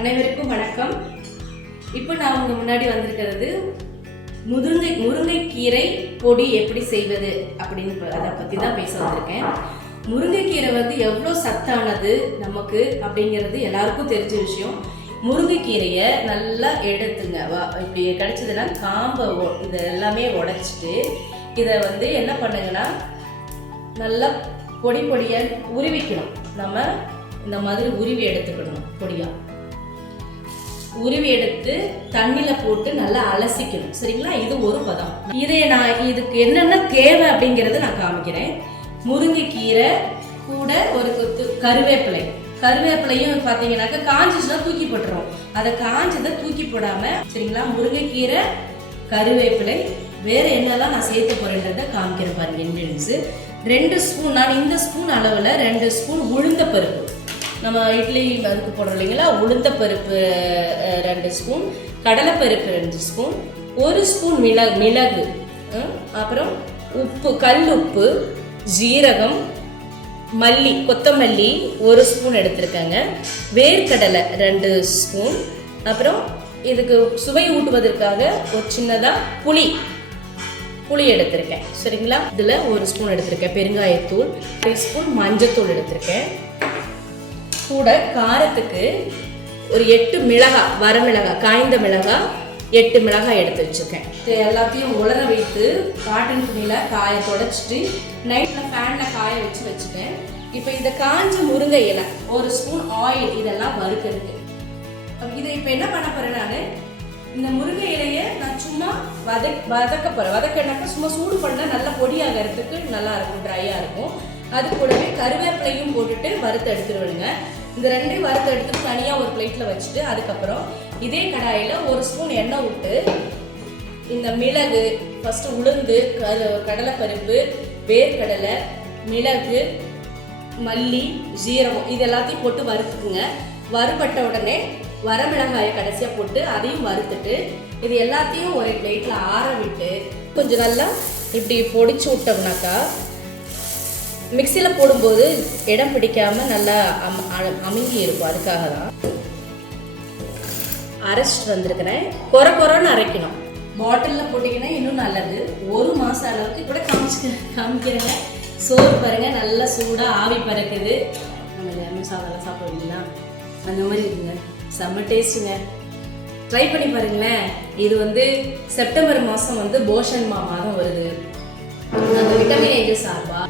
அனைவருக்கும் வணக்கம். இப்போ நான் உங்க முன்னாடி வந்திருக்கிறது முருங்கைக்கீரை பொடி எப்படி செய்வது அப்படின்னு அதை பற்றி தான் பேச வந்திருக்கேன். முருங்கைக்கீரை எவ்வளோ சத்தானது நமக்கு அப்படிங்கிறது எல்லாருக்கும் தெரிஞ்ச விஷயம். முருங்கைக்கீரையை நல்லா எடுத்துங்க, இப்படி கிடைச்சதுன்னா காம்பை இது எல்லாமே உடைச்சிட்டு இதை என்ன பண்ணுங்கன்னா நல்லா பொடி பொடியாக உருவிக்கணும். நம்ம இந்த மாதிரி உருவி எடுத்துக்கணும். பொடியாக உருவி எடுத்து தண்ணியில் போட்டு நல்லா அலசிக்கணும். சரிங்களா? இது ஒரு பதம். நான் இதுக்கு என்னென்ன தேவை அப்படிங்கிறத நான் காமிக்கிறேன். முருங்கைக்கீரை கூட ஒரு கொத்து கருவேப்பிலையும் பார்த்தீங்கன்னாக்கா காஞ்சிச்சுன்னா தூக்கி போட்டுரும். அதை காஞ்சதை தூக்கி போடாமல், சரிங்களா? முருங்கைக்கீரை, கருவேப்பிலை, வேறு என்னெல்லாம் நான் சேர்த்து போகிறேன்றதை காமிக்கிறேன் பாருங்க. இன்க்ரீடியன்ஸு 2 ஸ்பூன், நான் இந்த ஸ்பூன் அளவில் 2 ஸ்பூன் உளுந்த பருப்பு, நம்ம இட்லி அதுக்கு போடுறோம் இல்லைங்களா, உளுந்த பருப்பு 2 ஸ்பூன், கடலைப்பருப்பு 2 ஸ்பூன், 1 ஸ்பூன் மிளகு, அப்புறம் உப்பு, கல் உப்பு, ஜீரகம், மல்லி, கொத்தமல்லி 1 ஸ்பூன் எடுத்திருக்கேங்க, வேர்க்கடலை 2 ஸ்பூன், அப்புறம் இதுக்கு சுவை ஊட்டுவதற்காக ஒரு சின்னதாக புளி எடுத்திருக்கேன். சரிங்களா? இதில் 1 ஸ்பூன் எடுத்திருக்கேன் பெருங்காயத்தூள், 1 ஸ்பூன் மஞ்சத்தூள் எடுத்திருக்கேன். கூட காரத்துக்கு ஒரு 8 மிளகாய், வரமிளகாய், காய்ந்த மிளகாய் 8 மிளகாய் எடுத்து வச்சுருக்கேன். இது எல்லாத்தையும் உலர வைத்து காட்டன் துணியில் காய தொடச்சிட்டு நைட்டில் ஃபேனில் காய வச்சுட்டேன். இப்போ இந்த காஞ்ச முருங்கை இலை, 1 ஸ்பூன் ஆயில், இதெல்லாம் வறுக்கிறதுக்கு. இதை இப்போ என்ன பண்ண போகிறேன், நான் இந்த முருங்கை இலையை நான் சும்மா வதக்க போகிறேன். வதக்கினாக்கா சும்மா சூடு பண்ணால் நல்லா பொடியாகிறதுக்கு நல்லா இருக்கும், ட்ரையாக இருக்கும். அது கூடவே கருவேப்பிலையும் போட்டுட்டு வறுத்து எடுத்துருவேங்க. இந்த 2 வறுத்து எடுத்துட்டு தனியாக ஒரு பிளேட்டில் வச்சுட்டு, அதுக்கப்புறம் இதே கடாயில் 1 ஸ்பூன் எண்ணெய் விட்டு இந்த மிளகு, ஃபஸ்ட்டு உளுந்து, கடலைப்பருப்பு, வேர்க்கடலை, மிளகு, மல்லி, ஜீரகம் இது எல்லாத்தையும் போட்டு வறுத்துக்குங்க. வறுபட்ட உடனே வரமிளகாயை கடைசியாக போட்டு அதையும் வறுத்துட்டு இது எல்லாத்தையும் ஒரு பிளேட்டில் ஆற விட்டு கொஞ்சம் நல்லா இப்படி பொடிச்சு விட்டோம்னாக்கா மிக்சியில் போடும்போது இடம் பிடிக்காமல் நல்லா அமுங்கி இருக்கும். அதுக்காக தான் அரைச்சிட்டு வந்திருக்கிறேன். கொரன்னு அரைக்கணும். பாட்டிலில் போட்டிங்கன்னா இன்னும் நல்லது. 1 மாதம் அளவுக்கு கூட காமிக்கிறேங்க. சோறு பாருங்கள், நல்லா சூடாக ஆவி பறக்குது. நம்ம லெமன் சாதம்லாம் சாப்பிடுவீங்களா, அந்த மாதிரி இருக்குங்க. செம்ம டேஸ்ட்டுங்க. ட்ரை பண்ணி பாருங்களேன். இது செப்டம்பர் மாதம் போஷன் மாதம் வருது. அந்த விட்டமின் ஏஜ் சார்பா